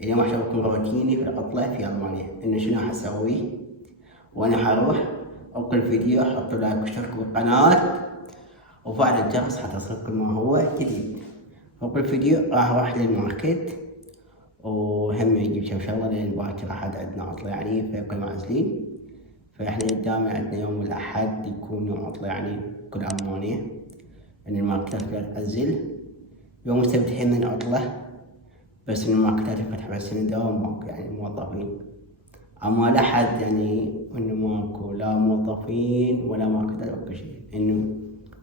اليوم راح أشارككم روتيني في العطلة في ألمانيا، إنه شنو حسوي وأنا حروح. أول فيديو حطوا لايك واشتركوا بالقناة وفعل الجرس حتى يصلكم ما هو جديد. أول فيديو راح أروح للماركت وهم يجيب شي شغلة لأن باكر أحد عندنا عطلة يعني فيبقى معزلين، فإحنا دائما عندنا يوم الأحد يكون يوم عطلة يعني كل ألمانيا، إن الماركتات كلها تعزل. يوم السبت هم عطلة بس إن الماركتات فتح بس إن دوام ماكو يعني موظفين. أما الأحد يعني إنه ماكو لا موظفين ولا ماركتات ولا كل شي، إنه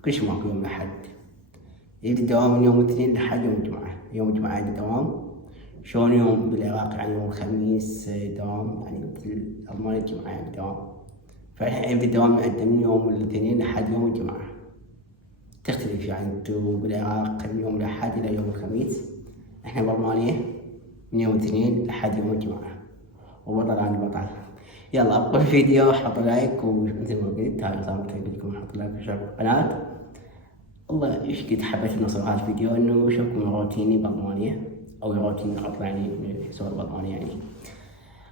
كل شي ماكو يوم الأحد. يبدأ الدوام من يوم الاثنين لحد يوم الجمعة. يوم الجمعة عندي دوام، شلون يوم بالعراق يعني يوم الخميس دوام، يعني مثل ألمانيا الجمعة يعني دوام. فإحنا يبدأ الدوام عندنا من يوم الاثنين لحد يوم الجمعة. تختلف يعني انتو بالعراق من يوم الأحد إلى يوم الخميس، إحنا بألمانيا من يوم الاثنين لحد يوم الجمعة. وبطل أنا بطل. يلا أبقى الفيديو حط لايك، ومثل ما قلت تعالوا صارت لكم حط لايك واشتركوا بالقناة. الله ايش قد حبيت نوصل هذا الفيديو انه اشوفكم روتيني بألمانيا او روتيني عطلة يعني في سوق بألمانيا يعني.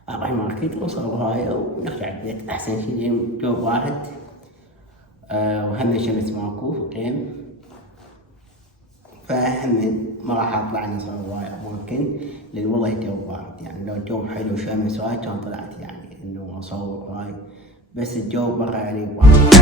اروح الماركت ونصور هاي ونرجع البيت احسن شي لان جو بارد. وهم الشمس ماكو اليوم، فهم ما راح اطلع نصور هاي اماكن لان والله الجو بارد. يعني لو الجو حلو وشمس هاي كان طلعت يعني انه اصور هاي، بس الجو برا يعني بارد.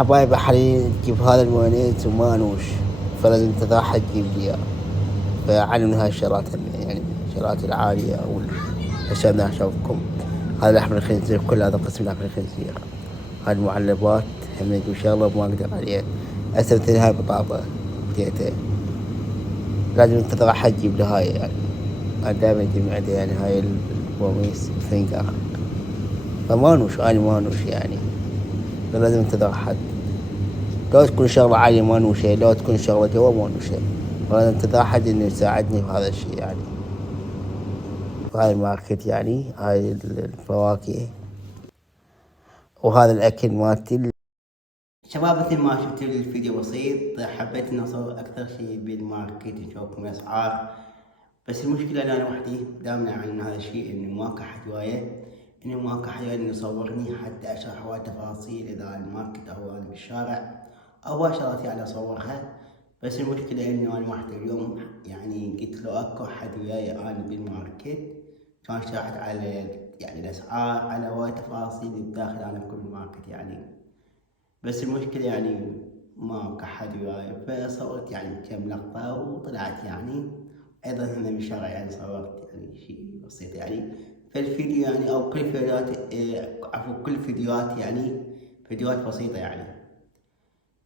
حبايب حاليا تجيب هذا المايونيز ومانوش، فلازم تضحى تجيب لي إياه. فعلم هاي الشغلات يعني الشغلات العالية والأشياء أشوفكم. هذا لحم الخنزير، كل هذا قسم لحم الخنزير. هاي المعلبات هم يجوا شغلة ما أقدر عليها. أسوي هاي بطاطا بتيتا، لازم تضحى تجيب لي هاي يعني. أنا دائما أجيب من عندي يعني هاي البوميس الفنجر. فمانوش أنا مانوش يعني، فلازم تضحى. لو تكون شغلة عالية مانوشة، لو تكون شغلة جوا مانوشة، فلازم تضحى إنه يساعدني بهذا الشي يعني. وهاي الماركت يعني هاي الفواكه وهذا الأكل مالتي. شباب مثل ما شفتوا الفيديو بسيط، حبيت اني اصور اكثر شيء بالماركت نشوفكم الاسعار. بس المشكلة ان انا وحدي دامنا عن هذا الشيء، انه ماكو حد وياي، انه ماكو حد انه يصورني حتى اشرح وايد تفاصيل اذا الماركت او انا بالشارع او شغلات يعني اصورها. بس المشكلة انه انا وحدي اليوم، يعني قلت لو اكو حد وياي انا بالماركت كان شرحت على يعني الاسعار، على وايد تفاصيل الداخل على كل ماركت يعني. بس المشكلة يعني ما كحد وياي، فصورت يعني كم لقطة وطلعت يعني. أيضا هنا بالشارع يعني صورت يعني شيء بسيط يعني. فالفيديو يعني أو كل فيديوهات عفوا كل فيديوهات يعني فيديوهات بسيطة يعني.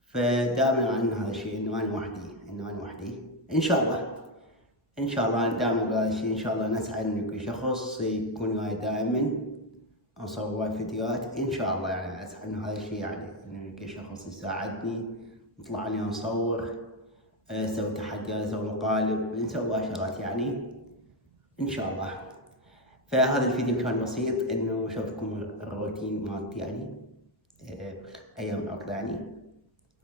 فدائما عن هذا الشيء إنه أنا وحدي، إنه أنا وحدي. إن شاء الله، إن شاء الله أنا دائما بهذا الشيء، إن شاء الله نسعى إنه كل شخص يكون وياي دائما أصور فيديوهات إن شاء الله. يعني أسعى إنه هذا الشيء يعني إنه يلقى شخص يساعدني، نطلع عليه نصور، نسوي تحديات، نسوي مقالب، نسوي شغلات يعني إن شاء الله. فهذا الفيديو كان بسيط إنه أشوفكم الروتين مالتي يعني أيام العطلة يعني.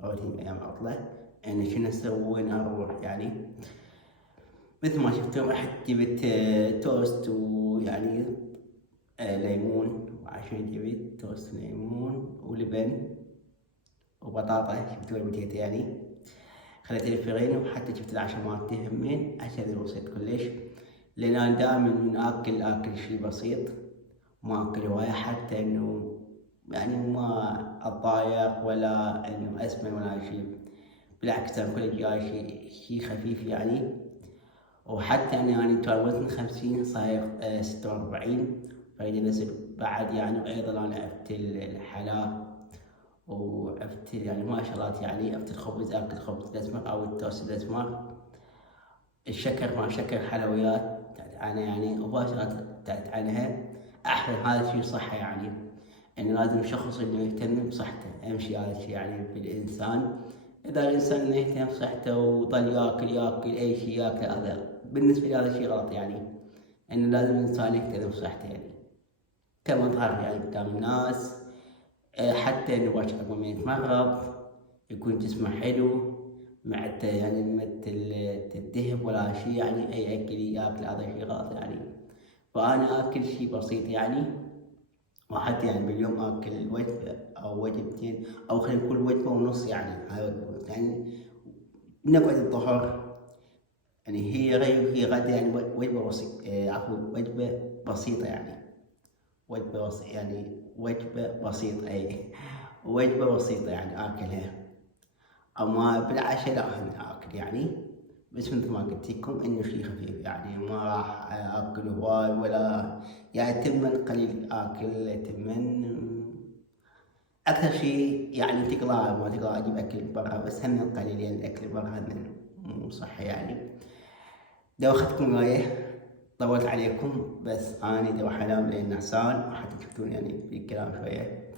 روتين أيام العطلة يعني شنو أسوي وين أروح يعني. مثل ما شفتم رحت جبت توست ويعني ليمون، وعشان جبت توست ليمون ولبن وبطاطا، شفتوا البوتيتا يعني. خليت الفرين، وحتى جبت العشاء مالتي همين، عشاء بسيط كلش. لأن أنا دائما من آكل شي بسيط، ما آكل هواية، حتى إنه يعني ما أتضايق ولا إنه أسمن ولا شي. بالعكس أنا كل جاي شي خفيف يعني. وحتى أنا يعني كان وزني 50 صاير 46، فأريد أنزل بعد يعني. وأيضا أنا عرفت الحلا وعرفت يعني ما شغلات يعني. عرفت الخبز، أكل خبز الأسمر أو التوست الأسمر. الشكر ما شكر، حلويات أنا يعني وباشرات عنها. أحسن هذا الشيء صحة يعني. إنه لازم شخص إنه يهتم بصحته، أهم شيء هذا الشيء يعني بالإنسان. إذا الإنسان إنه يهتم بصحته وظل ياكل أي شيء ياكل، هذا بالنسبة لي هذا شيء غلط يعني. إنه لازم الإنسان يهتم بصحته يعني، كما ظهر يعني قدام الناس. حتى إنه باكر قبل ما يتمرض يكون جسمه حلو، مع يعني مثل الذهب ولا شيء يعني. أي أكل ياكل هذا شيء غلط يعني. فأنا آكل شيء بسيط يعني، وحتى يعني باليوم آكل وجبة أو وجبتين، أو خلينا نقول وجبة ونص يعني. هاي وجبة يعني نقعد الظهر يعني هي غدا يعني وجبة بسيطة، عفوا وجبة بسيطة يعني. وجبة بسيطة يعني وجبة بسيطة أي وجبة بسيطة يعني آكلها. أما بالعشاء لا هم آكل يعني. بس مثل ما قلت لكم إنه شي خفيف يعني، ما راح آكل هواي ولا يعني. تمن قليل آكل، تمن أكثر شي يعني. تقلع ما تقلع أجيب أكل برا، بس هم قليل يعني. الأكل برا هم مو صحي يعني. لو أخذتكم وياي طولت عليكم، بس أنا دوا حلام لين نحسان، وحتى تشوفون يعني بالكلام شوية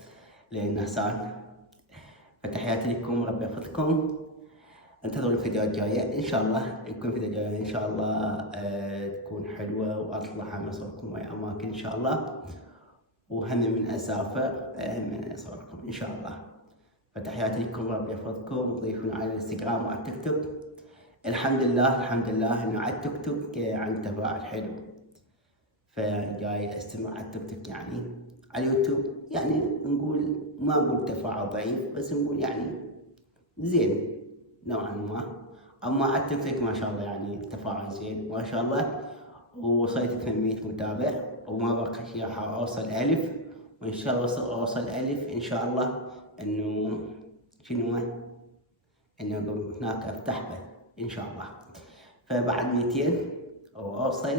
لين نحسان. فتحياتي لكم، ربي يحفظكم. انتظروا الفيديوهات الجاية إن شاء الله. يكون فيديو جاية إن شاء الله تكون حلوة، وأطلع أنا أصوركم ويا أماكن إن شاء الله. وهم من أسافر من أصوركم إن شاء الله. فتحياتي لكم، ربي يحفظكم. وضيفونا على الانستغرام وعلى التيك توك. الحمد لله الحمد لله إنه على التيك توك عن تفاعل حلو. فجاي استمع على التيك توك يعني. على اليوتيوب يعني نقول، ما نقول تفاعل ضعيف، بس نقول يعني زين نوعا ما. اما على التيك توك ما شاء الله يعني التفاعل زين ما شاء الله. ووصلت 800 متابع، وما بقى شيء راح اوصل 1000. وان شاء الله اوصل 1000 ان شاء الله. انه شنو انه هناك افتح بث ان شاء الله. فبعد 200 او اوصل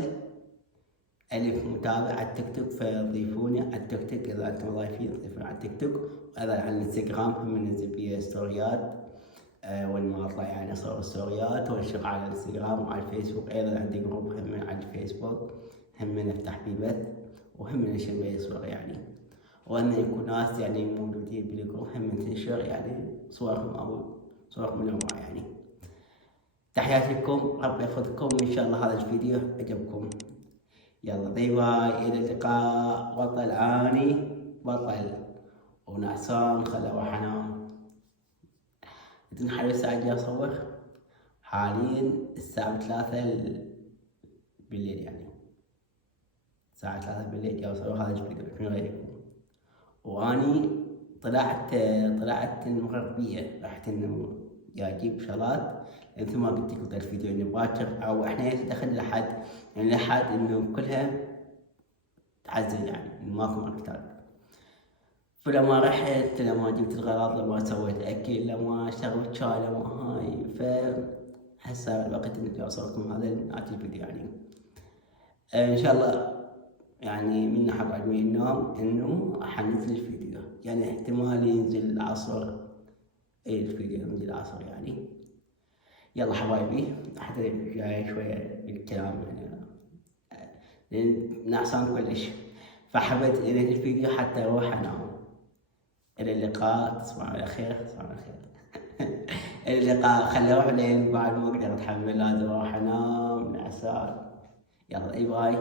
1000 متابع على التيك توك، فضيفوني على التيك توك اذا انتم ضايفين، ضيفوني على التيك توك. وايضا على الانستغرام هم ننزل بيه ستوريات، وين ما اطلع يعني اصور ستوريات وانشر على الانستغرام وعلى الفيسبوك. ايضا عندي جروب هم على الفيسبوك هم نفتح بيه بث وهم ننشر بيه صور يعني، وهم يكون ناس يعني موجودين بالجروب هم تنشر يعني صورهم او صور منوعة يعني. تحياتي لكم، ربي يحفظكم، وان شاء الله هذا الفيديو عجبكم. يلا باي باي، الى اللقاء. بطل اني بطل ونعسان خل اروح انام. تنحل الساعة جاي اصور حاليا الساعة 3 بالليل يعني، الساعة 3 بالليل جاي اصور هذا الفيديو من غيركم. واني طلعت المغربية، رحت انه جاي اجيب شغلات، مثل ما قلت لكم الفيديو انه باكر او احنا دخلنا لحد يعني لحد انه كلها تعزل يعني ماكو مكتب. فلما رحت، لما جبت الغراض، لما سويت اكل، لما شربت شاي، لما هاي، هسه الوقت اني جاي اصوركم هذا نهاية الفيديو يعني. ان شاء الله يعني من حق علمي النوم انه حنزل الفيديو يعني، احتمال ينزل العصر، الفيديو ينزل العصر يعني. يلا حبايبي، حتى جاي شوية بالكلام يعني لان نعسان كلش، فحبيت انهي الفيديو حتى اروح انام. الى اللقاء، تصبحوا على خير، تصبحوا على خير. الى اللقاء، خلي اروح لين بعد ما اقدر اتحمل، لازم اروح انام نعسان. يلا باي باي.